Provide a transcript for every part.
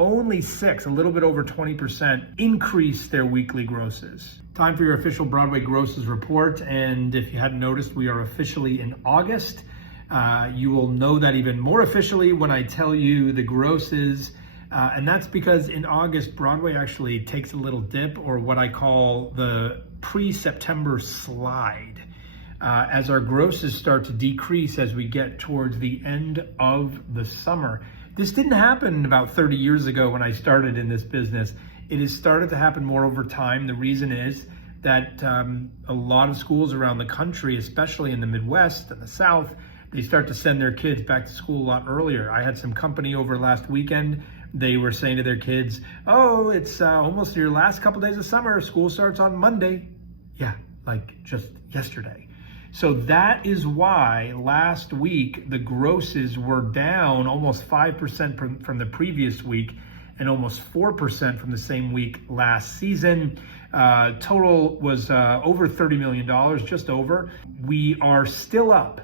Only 6, a little bit over 20%, increased their weekly grosses. Time for your official Broadway grosses report. And if you hadn't noticed, we are officially in August. You will know that even more officially when I tell you the grosses. And that's because in August, Broadway actually takes a little dip, or what I call the pre-September slide, as our grosses start to decrease as we get towards the end of the summer. This didn't happen about 30 years ago when I started in this business. It has started to happen more over time. The reason is that a lot of schools around the country, especially in the Midwest and the South, they start to send their kids back to school a lot earlier. I had some company over last weekend. They were saying to their kids, oh, it's almost your last couple days of summer. School starts on Monday. Yeah, like just yesterday. So that is why last week the grosses were down almost 5% from the previous week and almost 4% from the same week last season. Total was over $30 million, just over. We are still up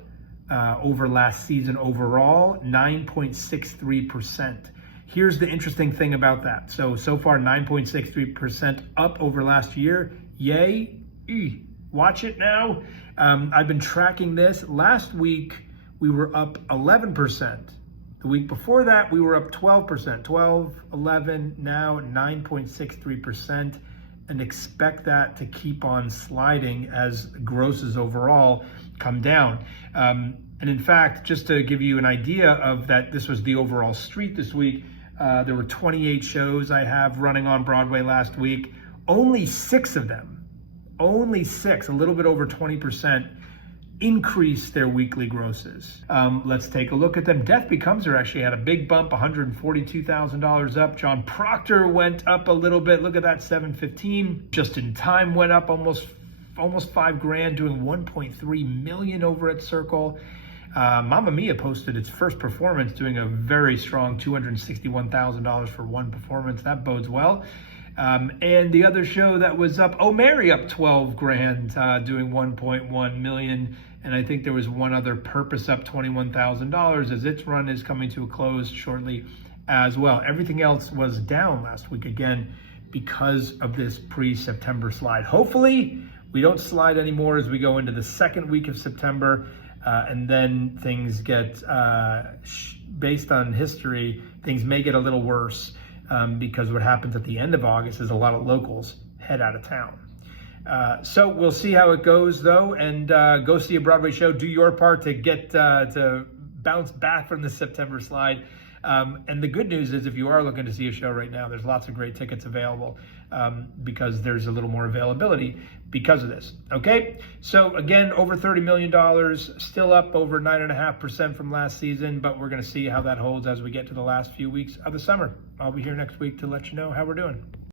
over last season overall, 9.63%. Here's the interesting thing about that. So far 9.63% up over last year. Yay. Watch it now. I've been tracking this. Last week, we were up 11%. The week before that, we were up 12%, 12, 11, now 9.63%, and expect that to keep on sliding as grosses overall come down. And in fact, just to give you an idea of that, this was the overall street this week. There were 28 shows I have running on Broadway last week. Only 6 of them, only 6, a little bit over 20%, increase their weekly grosses. Let's take a look at them. Death Becomes Her actually had a big bump, $142,000 up. John Proctor went up a little bit. Look at that, 715. Just in Time went up almost $5,000, doing 1.3 million over at Circle. Mamma Mia posted its first performance, doing a very strong $261,000 for one performance. That bodes well. And the other show that was up, Oh Mary, up $12,000, doing 1.1 million. And I think there was one other, Purpose, up $21,000, as its run is coming to a close shortly as well. Everything else was down last week, again, because of this pre-September slide. Hopefully we don't slide anymore as we go into the second week of September. And then things get, based on history, things may get a little worse. Because what happens at the end of August is a lot of locals head out of town. So we'll see how it goes, though, and go see a Broadway show. Do your part to get to bounce back from the September slide. And the good news is, if you are looking to see a show right now, there's lots of great tickets available because there's a little more availability because of this. Okay, so again, over $30 million, still up over 9.5% from last season, but we're going to see how that holds as we get to the last few weeks of the summer. I'll be here next week to let you know how we're doing.